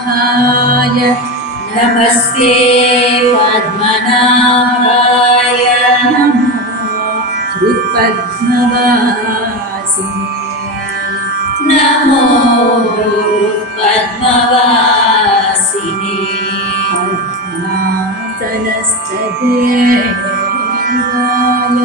पद्मनाभाय नमस्ते पद्मनाभाय नमो हृत्पद्मवासिने नमो हृत्पद्मवासिने पद्मासनस्थदेवाय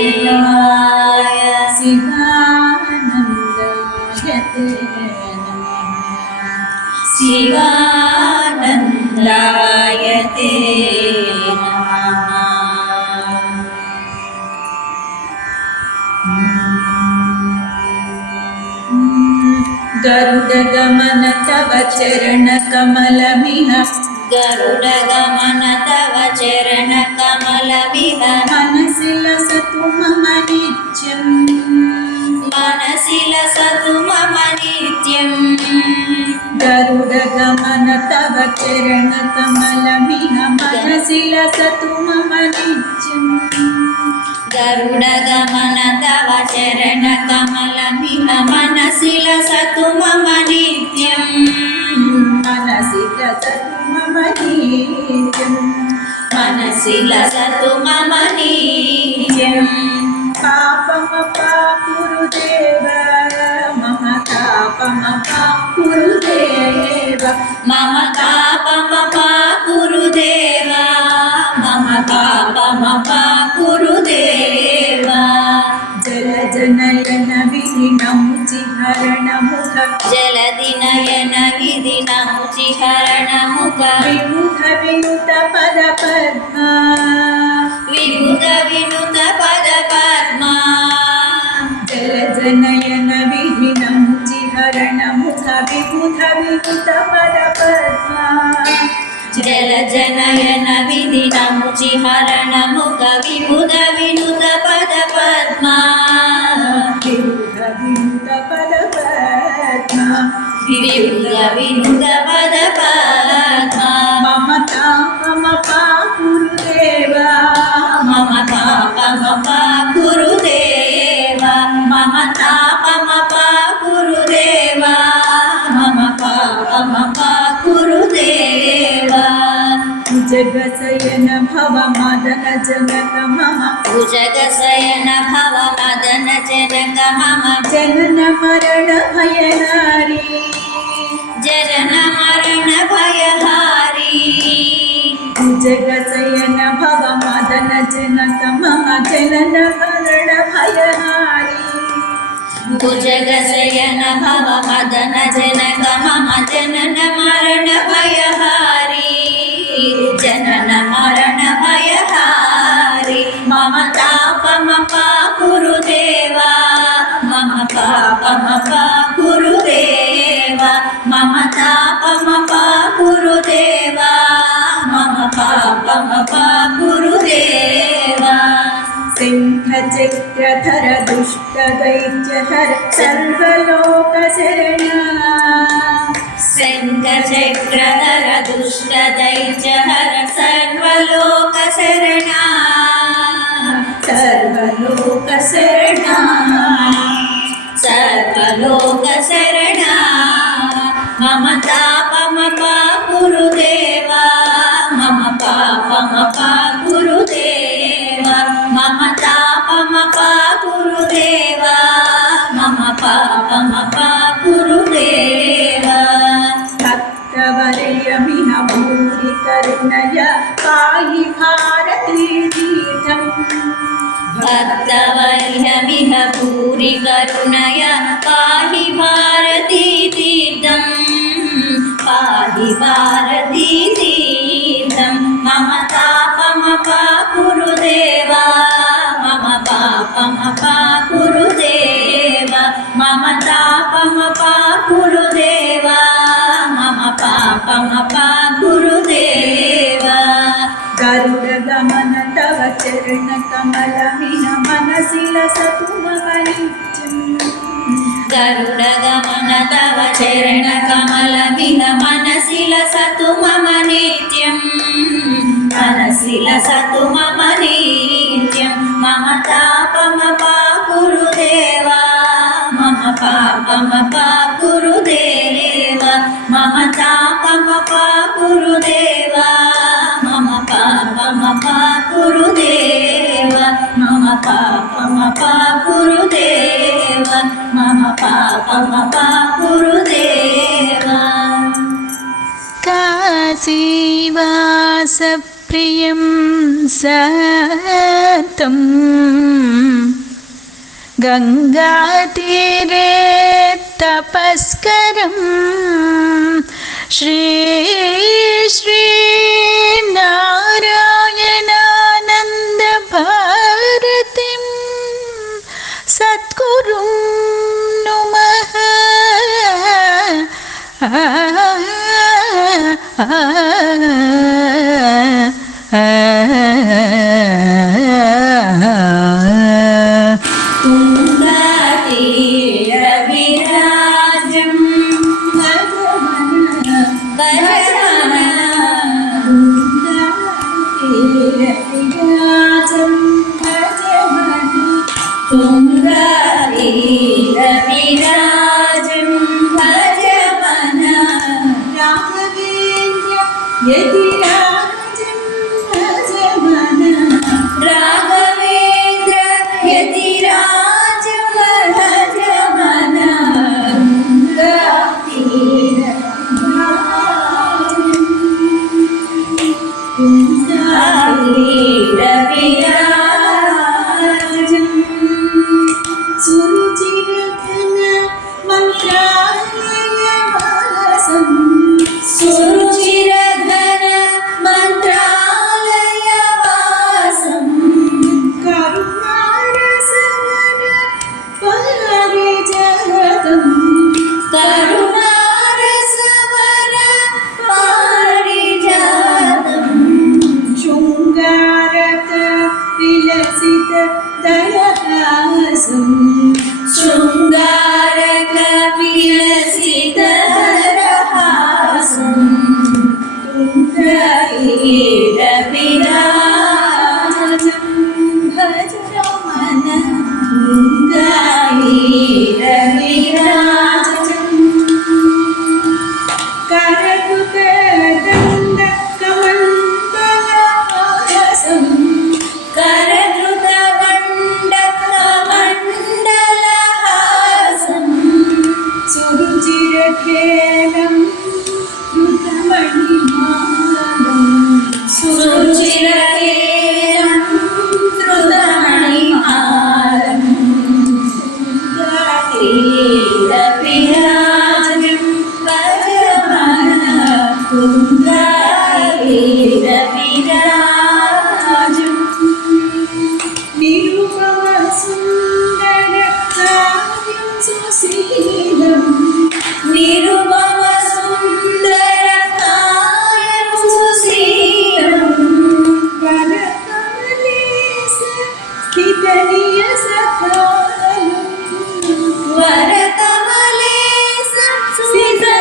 पद्मासनस्थदेवाय शिवानन्दाय ते नमः शिवानन्दाय ते नमः। गरुडगमन तव चरणकमलमिह गरुडगमन तव चरणकमलमिह मनसि लसतु मम नित्यं मनसि लसतु मम नित्यं गरुडगमन तव चरणकमलमिह मनसि लसतु मम नित्यं गरुडगमन तव चरणकमलमिह मनसि लसतु मम नित्यं मनसि लसतु मम नित्यं मनसि लसतु मम नित्यं पापमपाकुरुदेव मम पापमपाकुरुदेव मम पापमपाकुरुदेव मम पापमपाकुरुदेव जलजनयन विधिनमुचिहरणमुख जलदिनयन विधिनमुचिहरणमुख विमुख विनुत पदपद्मा विमुख विनुत पदपद्मा जलजनयन विधिनमुचिहरणमुख विमुख विनुत पदपद्मा जलजनयन विधिनमुचिहरणमुख विमुख विनुत पदपद्मा विमुख विनुत पदपद्मा विमुख विनुत पदपद्मा मम तापमपाकुरुदेव मम तापमपाकुरुदेव मम तापमपाकुरुदेव मम पापमपाकुरुदेव भुजगशयन भव मदन जनक मम भुजगशयन भव मदन जनक मम जनन मरण भयहारी जनन मरण भयहारी भुजगशयन भव मदन जनक मम जनन मरण भयहारी भुजगशयन भव मदन जनक मम जनन मरण भयहारी जनन मरण भयहारी मम तापमपाकुरुदेव मम पापमपाकुरुदेव मम तापमपाकुरुदेव मम पापमपाकुरुदेव सिंहचक्रधर दुष्टदैत्यहर सर्वलोकशरणा सिंहचक्रधर दुष्टदैत्यहर सर्वलोकशरणा सर्वलोकशरणा सर्वलोकशरणा मम तापमपाकुरुदेव मम पापमपाकुरुदेव मम तापमपाकुरुदेव मम पापमपाकुरुदेव भक्तवर्यमिह भूरि करुणया पाहि भारतीतीर्थं भक्तवर्यमिह भूरि करुणया पाहि भारतीतीर्थं पाहि भारतीतीर्थं मम तापमपाकुरुदेव मम पापमपाकुरुदेव मम तापमपाकुरुदेव मम पापमपाकुरुदेव गरुडगमन तव चरणकमलमिह मनसि लसतु मम नित्यं गरुडगमन तव चरणकमलमिह मनसि लसतु मम नित्यं मनसि लसतु मम नित्यं मम तापमपाकुरुदेव मम పాపమప గురుదేవ మమ తాపమప గురుదేవ మమ పాపమప గురుదేవ మమ పాపమప గురుదేవ మమ పాపమప గురుదేవ కాశీవాసప్రియం సతం గంగాతీరే తపస్కరం శ్రీ శ్రీ నారాయణానంద భారతిం సద్గురుం నమః. తుంగతీరవిరాజం భజమన తుంగతీరవిరాజం భజమన తుంగతీరవిరాజం భజమన రాఘవేంద్ర యతిరాజం భజమన రాఘవేంద్ర యతిరాజం భజమన తుంగతీరవిరాజం సురుచిరఘన మంత్రాలయవాసం సురుచిరఘన మంత్రాలయవాసం కరుణారసవన పారిజాతం కరుణారసవన పారిజాతం శృంగారక విలసిత దరహాసం శృంగారక విలసిత దరహాసం తుంగతీరవిరాజం భజమన తుంగతీరవిరాజం కరకృతదండ కమండలహాసం కరకృతదండ కమండలహాసం సురుచిరఖేలం ధృతమణిమాలం సురుచిరఖేలం ధృతమణిమాలం తుంగతీరవిరాజం భజమన తుంగతీరవిరాజం నిరుపమ సుందర కావ్యం సుశీలం నిరుపమ సుందర కావ్యం సుశీలం వరకమలేశ స్థితనియసకాలం వరకమలేశ స్థితనియసకాలం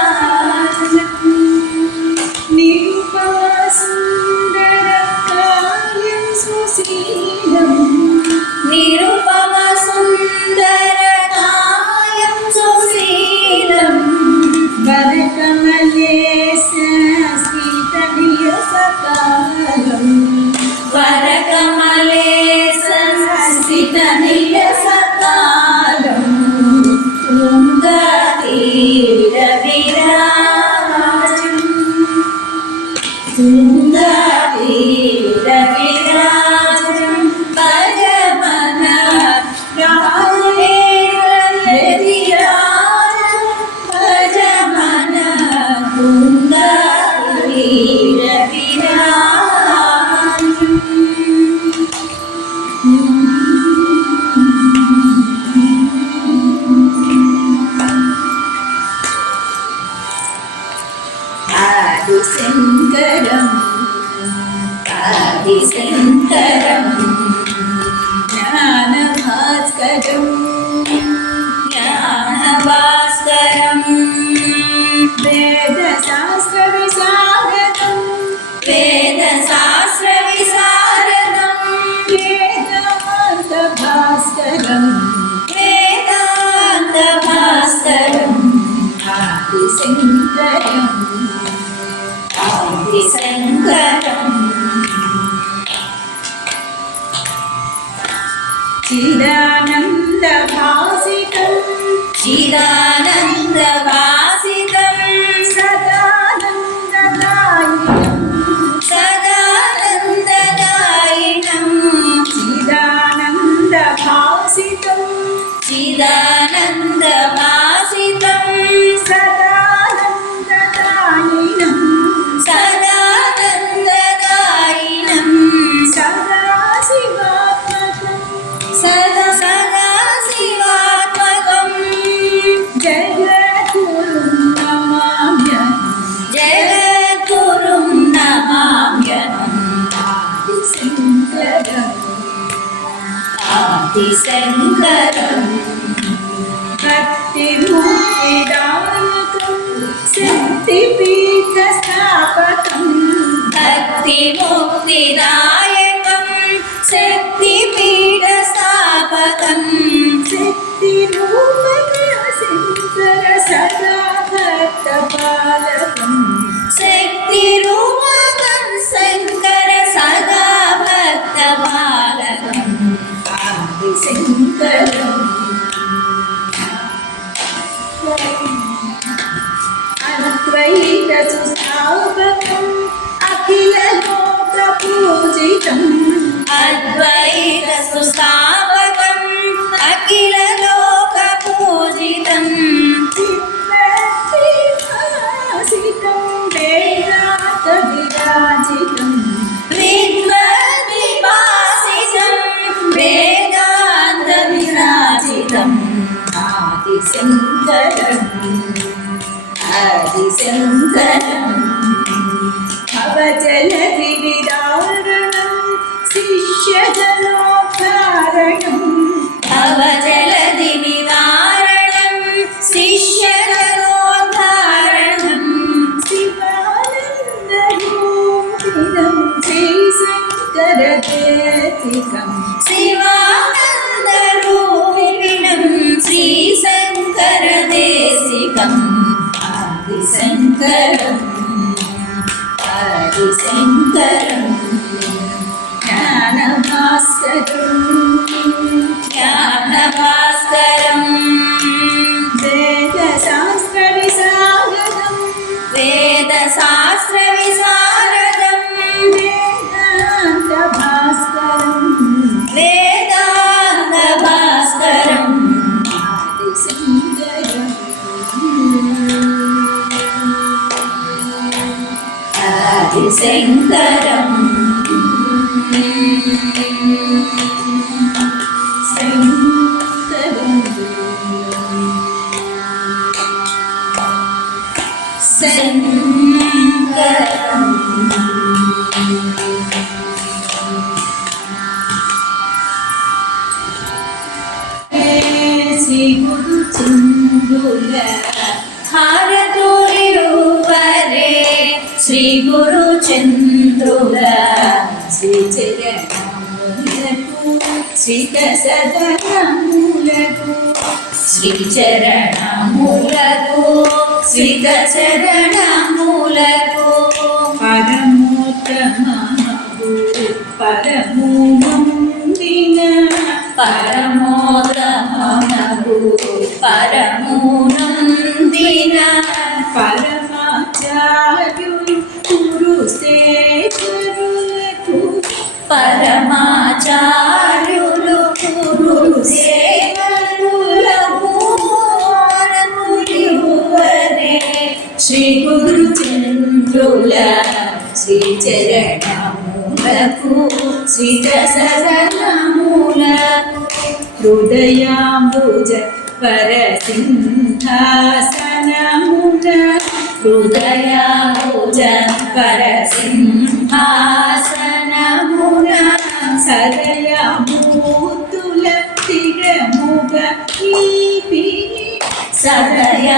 తుంగతీరవిరాజం నిరుపమ సుందర కావ్యం సుశీలం నిరుపమ సుందర కావ్యం సుశీలం వరకమలేశ స్థితనియసకాలం వరకమలేశ స్థితనియసకాలం తుంగతీరవిరాజం తుంగతీరవిరాజం భజమన రాఘవేంద్ర యతిరాజం భజమన తుంగతీరవిరాజం ఆదిశంకరం ఆదిశంకరం జ్ఞానభాస్కరం జ్ఞానభాస్కరం వేదశాస్త్ర విశారదం వేదశాస్త్ర ఆదిశంకరం చిదానందభాసితం చిదానందవాసితం సదానందదాయినం సదానందదాయినం చిదానందభాసితం చిదానందవాసితం సదానందదాయినం సదానందదాయినం సదాశివాత్మకం సదాశివాత్మకం జగద్గురుం నమామ్యహం జగద్గురుం నమామ్యహం ఆదిశంకరం భక్తిముక్తిదాయకం శక్తిపీఠస్థాపకం భక్తిముక్తిదాయకం శక్తిపీఠస్థాపకం శక్తిరూపకశంకర సదా భక్తపాలకం శక్తిరూపకం శంకర సదా భక్తపాలకం ఆదిశంకరం అద్వైత సుస్థాపకం అఖిల లోక పూజితం అద్వైత సుస్థాపకం అఖిల లోక పూజితం చిత్రవిభాసితం వేదాంత విరాజితం విద్వద్విభాసితం వేదాంత విరాజితం ఆదిశంకరం ఆదిశంకరం భవజలధి విదారణం శిష్యజనోద్ధారణం భవజలధి నివారణం శిష్యజనోద్ధారణం శివానందరూపిణం శ్రీశంకరదేశికం శివానందరూపిణం శ్రీశంకరదేశికం ఆదిశంకరం ఆదిశంకరం జ్ఞానభాస్కరం జ్ఞానభాస్కరం వేదశాస్త్ర విశారదం వేదశాస్త్ర విశారదం వేదాంత భాస్కరం వేదాంత భాస్కరం ఆదిశంకరం ఆదిశంకరం శంకరం శంకరం శ్రీ గురు చంద్రుల హారతురి రూపరే శ్రీ గురు చంద్రుల శ్రీచరణములకు శ్రీత సదనములకు శ్రీచరణములకు శ్రీత చరణములకు పరమోత్తమము పరము నందిన పరమోత్తమనగు పరమునందిన పరమాచార్యులు కురుసేవరులకు పరమాచార్యులు గురుసేవరులకు హారతులివ్వరే శ్రీ గురు చంద్రుల శ్రీచరణములకు శ్రీచరణములకు హృదయాంబుజ పరసింహాసనమున హృదయాభుజ పరసింహాసనమున సదయమూర్తుల తిరముగ ఈపి సదయామూర్తుల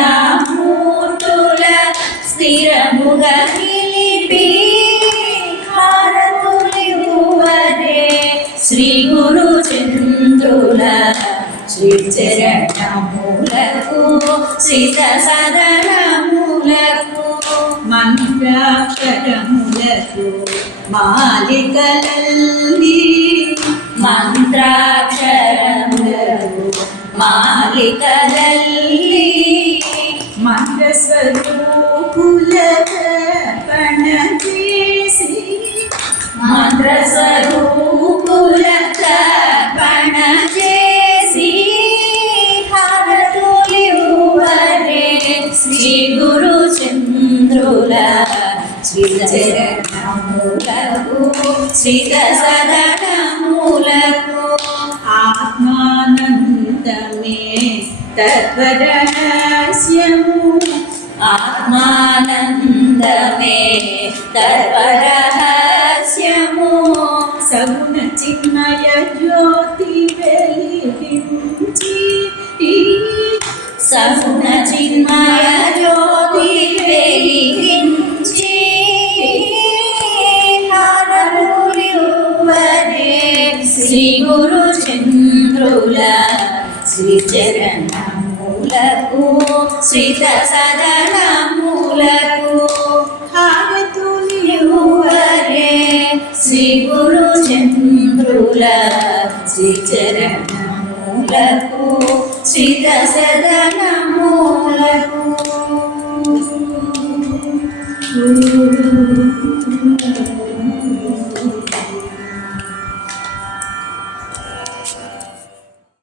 స్థిరముగ నిలిపి హారతులివ్వరే శ్రీ గురు చంద్రుల శ్రీచరణములకు శ్రీత సదనములకు మంత్రాక్షరములకు మాలికలల్లి మంత్రాక్షరములకు మాలికలల్లి మంత్రస్వరూపులక పణ చేసి మంత్రస్వరూపులక పణ చేసి హారతులివ్వరే శ్రీ గురు చంద్రుల శ్రీచరణములకు శ్రీత సదనములకు ఆత్మానందమే తత్వరహస్యము ఆత్మానందమే తత్వరహస్యము సగుణ చిన్మయ జ్యోతి వెలిగించి సగుణ చిన్మయ జ్యోతి వెలిగించి హారతులివ్వరే శ్రీ గురు చంద్రుల శ్రీ చరణములకు శ్రీత సదనములకు